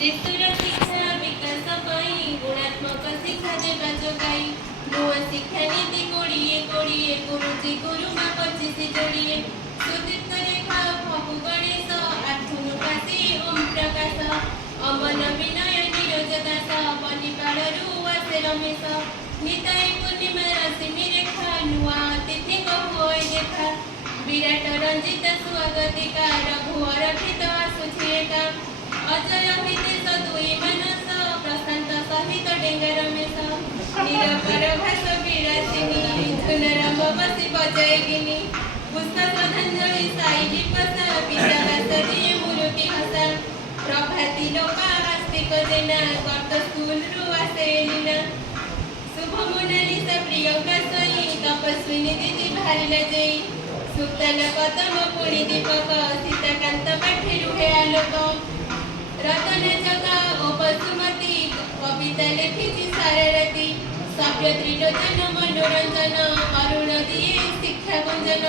शिशुर शिक्षा विकास पाई गुणात्मक शिक्षा देवा जोगाई नुआ शिक्षा नीति कोड़िए कोड़िए गुरुजी गुरुमा 25 जोड़िए सुदीप्त रेखा फगु गणेश आर्थुनुकाशी ओम प्रकाश अमन विनय नीरज दास बनिपालरू आसे रमेश निताई पूर्णिमा रश्मि रेखा नुआ अतिथि होय देखा विराट रंजित स्वागतिका रघुवर भीत आसुछि एका अजय हितेश दुई मनस प्रशांत सहित डेंगा रमेश निरपर भाष विरासिनी धुनरम बसी बजयगिनी पुष्प श्रद्धांजलि साई दीपस विद्यावास दिए मुरुकी हसा प्रभाती लोका आस्तिक जेना गत स्कूल रु आसे लीना शुभ मोनालिसा प्रियंका सोई तपस्विनी दीदी भारिला जई सुप्तन कदम पुणी दीपक सीताकांत पाठी रुहे आलोक रतन जगा ओ बसुमती कविता लेखिछि साररती सभ्य त्रिलोचन मनोरंजन अरुण दिए शिक्षा गुंजन